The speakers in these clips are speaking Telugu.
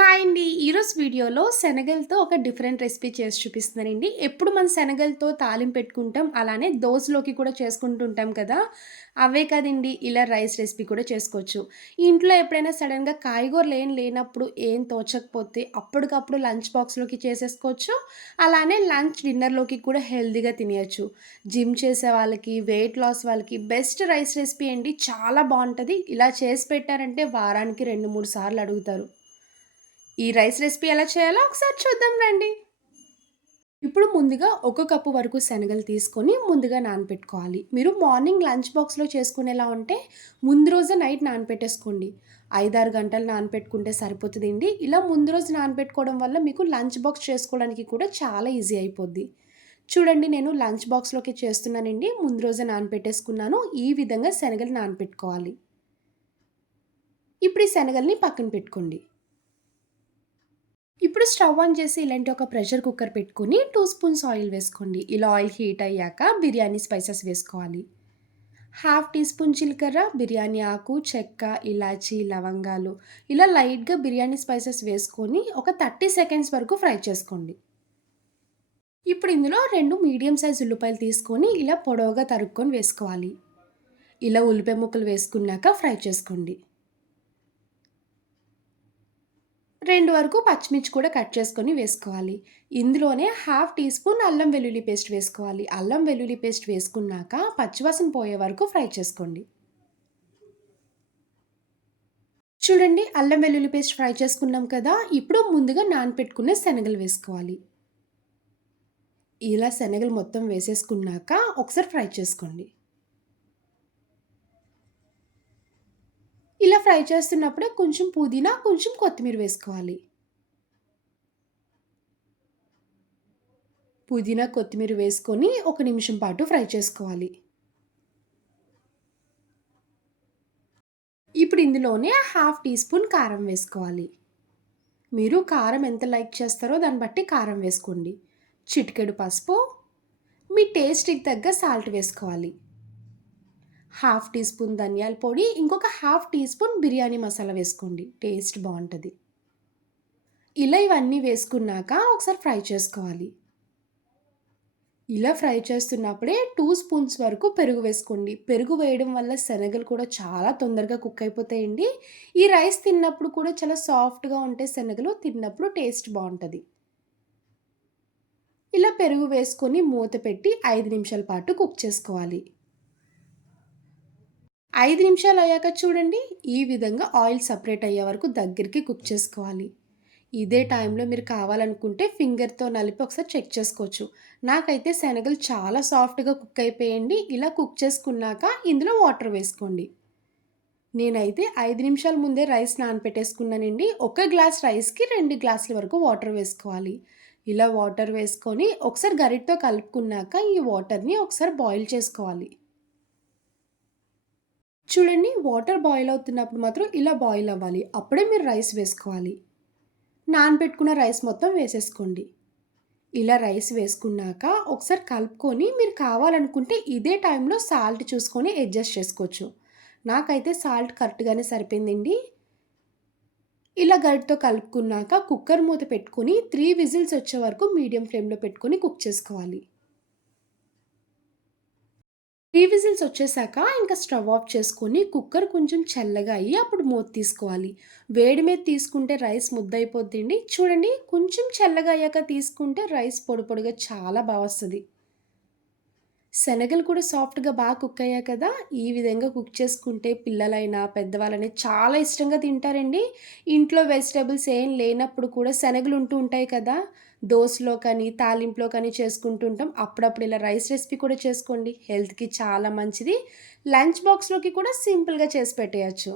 హాయ్ అండి ఈరోజు వీడియోలో శనగలతో ఒక డిఫరెంట్ రెసిపీ చేసి చూపిస్తున్నానండి. ఎప్పుడు మనం శనగలతో తాలింపు పెట్టుకుంటాం అలానే దోశలోకి కూడా చేసుకుంటుంటాం కదా అవే కదండి. ఇలా రైస్ రెసిపీ కూడా చేసుకోవచ్చు. ఇంట్లో ఎప్పుడైనా సడన్గా కాయగూరలు ఏం లేనప్పుడు ఏం తోచకపోతే అప్పటికప్పుడు లంచ్ బాక్స్లోకి చేసేసుకోవచ్చు. అలానే లంచ్ డిన్నర్లోకి కూడా హెల్తీగా తినేయచ్చు. జిమ్ చేసే వాళ్ళకి వెయిట్ లాస్ వాళ్ళకి బెస్ట్ రైస్ రెసిపీ అండి. చాలా బాగుంటుంది. ఇలా చేసి పెట్టారంటే వారానికి రెండు మూడు సార్లు అడుగుతారు. ఈ రైస్ రెసిపీ ఎలా చేయాలో ఒకసారి చూద్దాం రండి. ఇప్పుడు ముందుగా ఒక కప్పు వరకు శనగలు తీసుకొని ముందుగా నానపెట్టుకోవాలి. మీరు మార్నింగ్ లంచ్ బాక్స్లో చేసుకునేలా ఉంటే ముందు రోజు నైట్ నానపెట్టేసుకోండి. ఐదారు గంటలు నానపెట్టుకుంటే సరిపోతుందండి. ఇలా ముందు రోజు నానపెట్టుకోవడం వల్ల మీకు లంచ్ బాక్స్ చేసుకోవడానికి కూడా చాలా ఈజీ అయిపోద్ది. చూడండి నేను లంచ్ బాక్స్లోకి చేస్తున్నానండి. ముందు రోజే నానపెట్టేసుకున్నాను. ఈ విధంగా శనగలు నానపెట్టుకోవాలి. ఇప్పుడు ఈ శనగల్ని పక్కన పెట్టుకోండి. ఇప్పుడు స్టవ్ ఆన్ చేసి ఇలాంటి ఒక ప్రెషర్ కుక్కర్ పెట్టుకుని టూ స్పూన్స్ ఆయిల్ వేసుకోండి. ఇలా ఆయిల్ హీట్ అయ్యాక బిర్యానీ స్పైసెస్ వేసుకోవాలి. హాఫ్ టీ స్పూన్ జీలకర్ర బిర్యానీ ఆకు చెక్క ఇలాచి లవంగాలు ఇలా లైట్గా బిర్యానీ స్పైసెస్ వేసుకొని ఒక థర్టీ సెకండ్స్ వరకు ఫ్రై చేసుకోండి. ఇప్పుడు ఇందులో రెండు మీడియం సైజ్ ఉల్లిపాయలు తీసుకొని ఇలా పొడవుగా తరుక్కొని వేసుకోవాలి. ఇలా ఉల్లిపాయ ముక్కలు వేసుకున్నాక ఫ్రై చేసుకోండి. రెండు వరకు పచ్చిమిర్చి కూడా కట్ చేసుకొని వేసుకోవాలి. ఇందులోనే హాఫ్ టీ స్పూన్ అల్లం వెల్లుల్లి పేస్ట్ వేసుకోవాలి. అల్లం వెల్లుల్లి పేస్ట్ వేసుకున్నాక పచ్చివాసన పోయే వరకు ఫ్రై చేసుకోండి. చూడండి అల్లం వెల్లుల్లి పేస్ట్ ఫ్రై చేసుకున్నాం కదా ఇప్పుడు ముందుగా నానపెట్టుకునే శనగలు వేసుకోవాలి. ఇలా శనగలు మొత్తం వేసేసుకున్నాక ఒకసారి ఫ్రై చేసుకోండి. ఇలా ఫ్రై చేస్తున్నప్పుడే కొంచెం పుదీనా కొంచెం కొత్తిమీర వేసుకోవాలి. పుదీనా కొత్తిమీర వేసుకొని ఒక నిమిషం పాటు ఫ్రై చేసుకోవాలి. ఇప్పుడు ఇందులోనే హాఫ్ టీ స్పూన్ కారం వేసుకోవాలి. మీరు కారం ఎంత లైక్ చేస్తారో దాన్ని బట్టి కారం వేసుకోండి. చిటికెడు పసుపు. మీ టేస్ట్కి తగ్గ సాల్ట్ వేసుకోవాలి. హాఫ్ టీ స్పూన్ ధనియాల పొడి ఇంకొక half teaspoon biryani masala వేసుకోండి. టేస్ట్ బాగుంటుంది. ఇలా ఇవన్నీ వేసుకున్నాక ఒకసారి ఫ్రై చేసుకోవాలి. ఇలా ఫ్రై చేస్తున్నప్పుడే టూ స్పూన్స్ వరకు పెరుగు వేసుకోండి. పెరుగు వేయడం వల్ల శనగలు కూడా చాలా తొందరగా కుక్ అయిపోతాయండి. ఈ రైస్ తిన్నప్పుడు కూడా చాలా సాఫ్ట్గా ఉంటే శనగలు తిన్నప్పుడు టేస్ట్ బాగుంటుంది. ఇలా పెరుగు వేసుకొని మూత పెట్టి ఐదు నిమిషాల పాటు కుక్ చేసుకోవాలి. ఐదు నిమిషాలు అయ్యాక చూడండి ఈ విధంగా ఆయిల్ సపరేట్ అయ్యే వరకు దగ్గరికి కుక్ చేసుకోవాలి. ఇదే టైంలో మీరు కావాలనుకుంటే ఫింగర్తో నలిపి ఒకసారి చెక్ చేసుకోవచ్చు. నాకైతే శనగలు చాలా సాఫ్ట్గా కుక్ అయిపోయండి. ఇలా కుక్ చేసుకున్నాక ఇందులో వాటర్ వేసుకోండి. నేనైతే ఐదు నిమిషాల ముందే రైస్ నానపెట్టేసుకున్నానండి. ఒక గ్లాస్ రైస్కి రెండు గ్లాసుల వరకు వాటర్ వేసుకోవాలి. ఇలా వాటర్ వేసుకొని ఒకసారి గరిటతో కలుపుకున్నాక ఈ వాటర్ని ఒకసారి బాయిల్ చేసుకోవాలి. చూడండి వాటర్ బాయిల్ అవుతున్నప్పుడు మాత్రం ఇలా బాయిల్ అవ్వాలి. అప్పుడే మీరు రైస్ వేసుకోవాలి. నానబెట్టుకున్న రైస్ మొత్తం వేసేసుకోండి. ఇలా రైస్ వేసుకున్నాక ఒకసారి కలుపుకొని మీరు కావాలనుకుంటే ఇదే టైంలో సాల్ట్ చూసుకొని అడ్జస్ట్ చేసుకోవచ్చు. నాకైతే సాల్ట్ కరెక్ట్గానే సరిపోయిందండి. ఇలా గరిటతో కలుపుకున్నాక కుక్కర్ మూత పెట్టుకొని త్రీ విజిల్స్ వచ్చే వరకు మీడియం ఫ్లేమ్లో పెట్టుకొని కుక్ చేసుకోవాలి. త్రీ విజిల్స్ వచ్చేసాక ఇంకా స్టవ్ ఆఫ్ చేసుకొని కుక్కర్ కొంచెం చల్లగా అయ్యి అప్పుడు మూత తీసుకోవాలి. వేడి మీద తీసుకుంటే రైస్ ముద్దయిపోద్దండి. చూడండి కొంచెం చల్లగా అయ్యాక తీసుకుంటే రైస్ పొడి పొడిగా చాలా బాగా వస్తుంది. శనగలు కూడా సాఫ్ట్గా బాగా కుక్ అయ్యాయి కదా. ఈ విధంగా కుక్ చేసుకుంటే పిల్లలైనా పెద్దవాళ్ళైనా చాలా ఇష్టంగా తింటారండి. ఇంట్లో వెజిటేబుల్స్ ఏం లేనప్పుడు కూడా శనగలు ఉంటూ ఉంటాయి కదా. దోశలో కానీ తాలింపులో కానీ చేసుకుంటుంటాం. అప్పుడప్పుడు ఇలా రైస్ రెసిపీ కూడా చేసుకోండి. హెల్త్కి చాలా మంచిది. లంచ్ బాక్స్లోకి కూడా సింపుల్గా చేసి పెట్టేయచ్చు.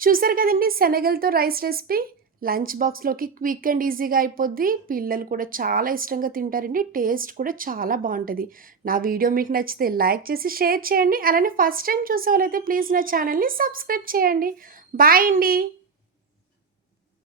చూసారు కదండి శనగలతో రైస్ రెసిపీ? లంచ్ బాక్స్లోకి క్విక్ అండ్ ఈజీగా అయిపోద్ది. పిల్లలు కూడా చాలా ఇష్టంగా తింటారండి. టేస్ట్ కూడా చాలా బాగుంటుంది. నా వీడియో మీకు నచ్చితే లైక్ చేసి షేర్ చేయండి. అలానే ఫస్ట్ టైం చూసే వాళ్ళైతే ప్లీజ్ నా ఛానల్ని సబ్స్క్రైబ్ చేయండి. బాయ్ అండి.